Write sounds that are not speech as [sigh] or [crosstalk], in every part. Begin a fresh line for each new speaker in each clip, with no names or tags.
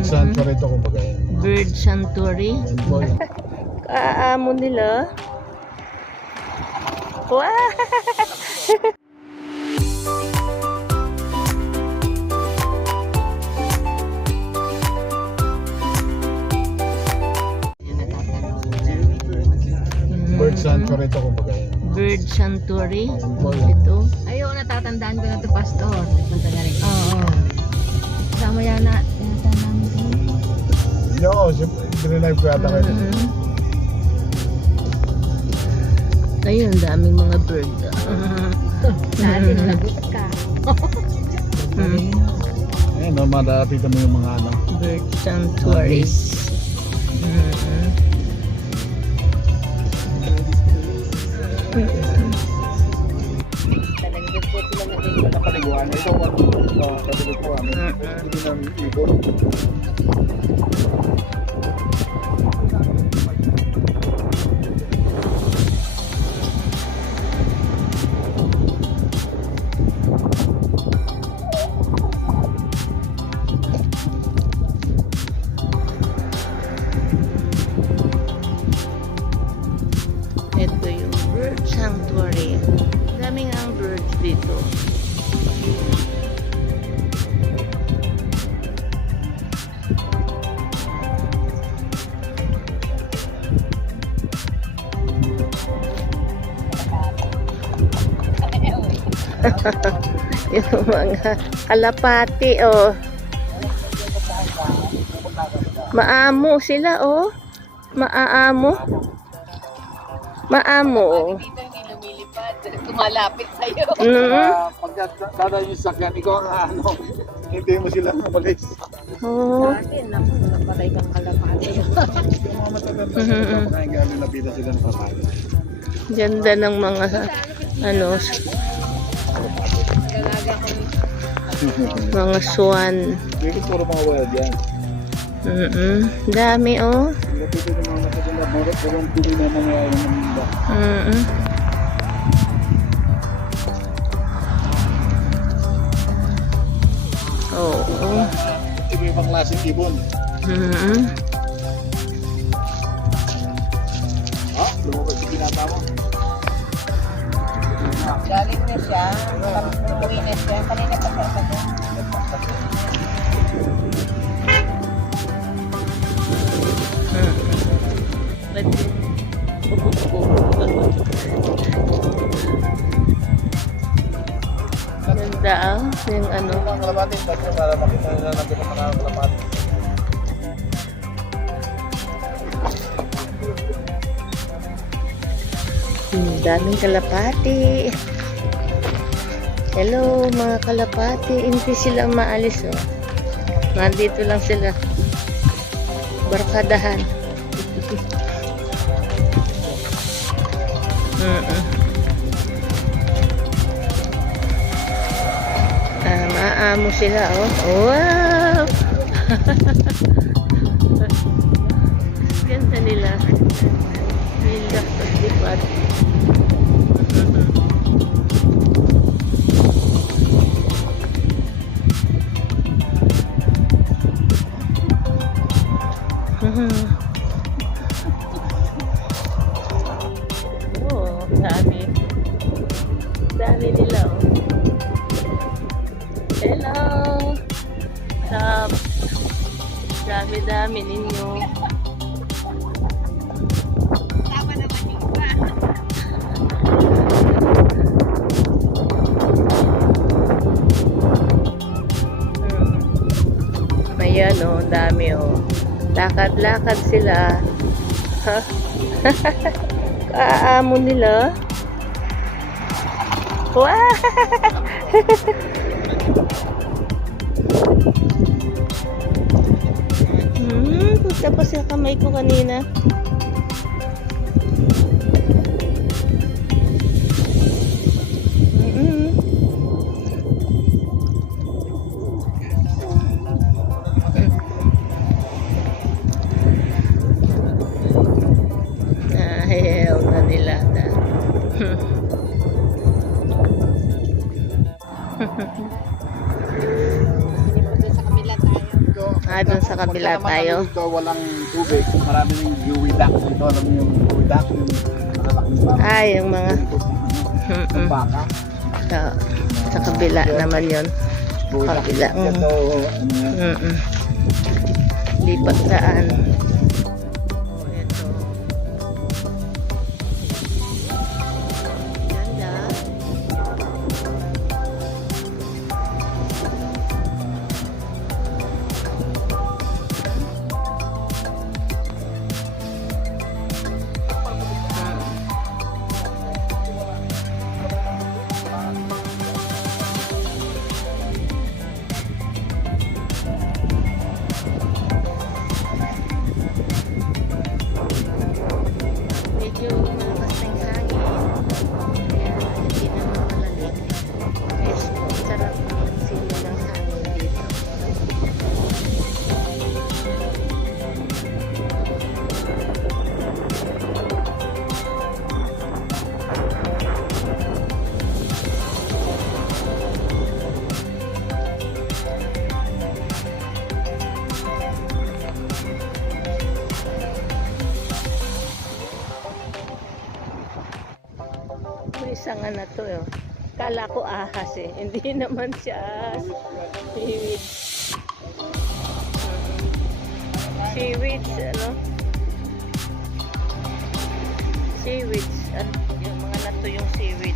Bird sanctuary ito kumbaga yun.
Bird Sanctuary. Kaamo nila. Wow! [laughs]
Bird sanctuary ito kumbaga yun.
Bird Sanctuary. Ito.
Ayaw, natatandaan ko na ito, Pastor. Nagpunta na rin.
Oo.
Kasama yan na.
Hindi ako, siyempre, dinive ko yata kayo.
Mhm. Ayun, daming mga bird. [laughs]
Dati, lagot ka.
Mhm.
Ayun, no, madalapitan mo yung mga ano.
Bird Sanctuaries.
Uh, kapaliguan. Hindi namin ibon. [laughs]
yung mga kalapati, oh. Maamo sila, oh. Maaamo. Maamo, oh.
Kumalapit sa'yo.
Mm.
Uh, pag dadaan yung sakyan, ikaw ang ano, hindi mo sila umalis.
Oh.
Dati, naku, napatay kang kalapati.
Yung mga matatanda
Mhm.
sila, pagkain gano'n, lapitan sila ng pamalo.
Ganda ng mga ano, mga swan.
Dito puro mga wild yan.
Mm Dami oh.
Lapitan yung mga matatanda, puro purong tuloy na nangyayari ng mundo.
Mm Oo. Oh.
Iba-ibang klaseng ibon.
Mm
Ah, lumabas yung binata mo.
Galing na siya. Umuwi na siya. Kanina pa siya sa
Ganda ah. Yung ano.
Ang yung para makita nila natin ang mga kalapati.
Daming kalapati. Hello, mga kalapati. Hindi sila maalis, oh. Nandito lang sila. Barkadahan. [laughs] Mm-mm. Ah, maaamo sila, oh. Wow! [laughs] Ganda nila. Nila sa Sup? Dami-dami ninyo.
Tama yung iba.
Hmm. Ayan oh, ang dami oh. Lakad-lakad sila. Ha? [laughs] Kaamo nila. Wow! [laughs] hmm, pa sa kamay ko kanina. Ah, dun sa kabila
naman
tayo.
Dito walang tubig, marami yung UV duct dito. Alam mo yung UV duct, yung malalaking baka.
Ah, yung mga...
Yung
Mm-mm.
baka.
Sa, sa kabila naman yon.
UV duct.
Kabila, mm.
Ito, ano yan.
Mm-mm. Lipat saan? Isang ano to eh. Kala ko ahas eh. Hindi [laughs] naman siya ahas. Seaweed. Seaweeds, ano? Seaweeds. Ano, yung mga nato yung seaweeds.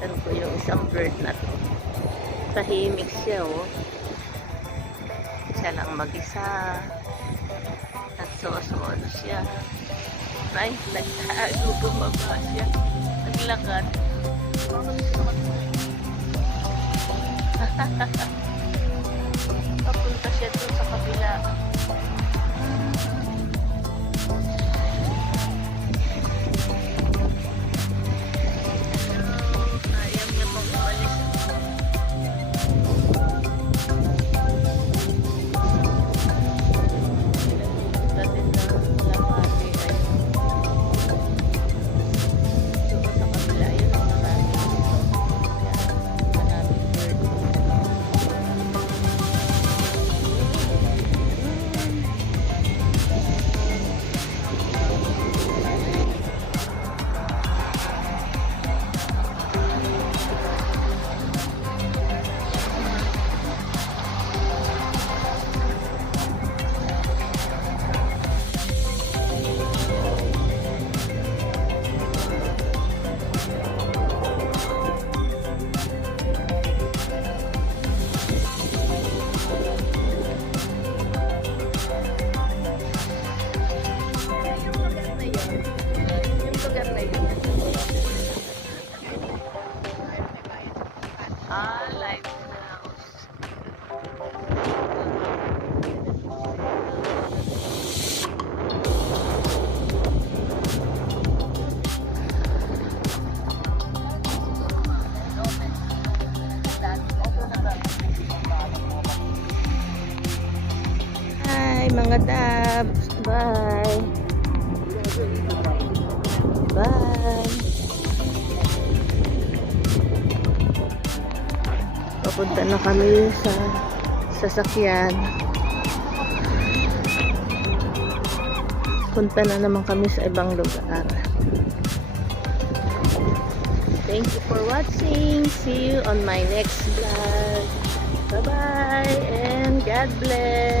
Lalapitan ko yung isang bird na to. Tahimik siya oh. Siya lang mag-isa. At susunod siya. Ay, nagtago bumaba siya. Naglakad. Papunta Bye. Bye. Papunta na kami sa sasakyan. Punta na naman kami sa ibang lugar. Thank you for watching. See you on my next vlog. Bye-bye and God bless.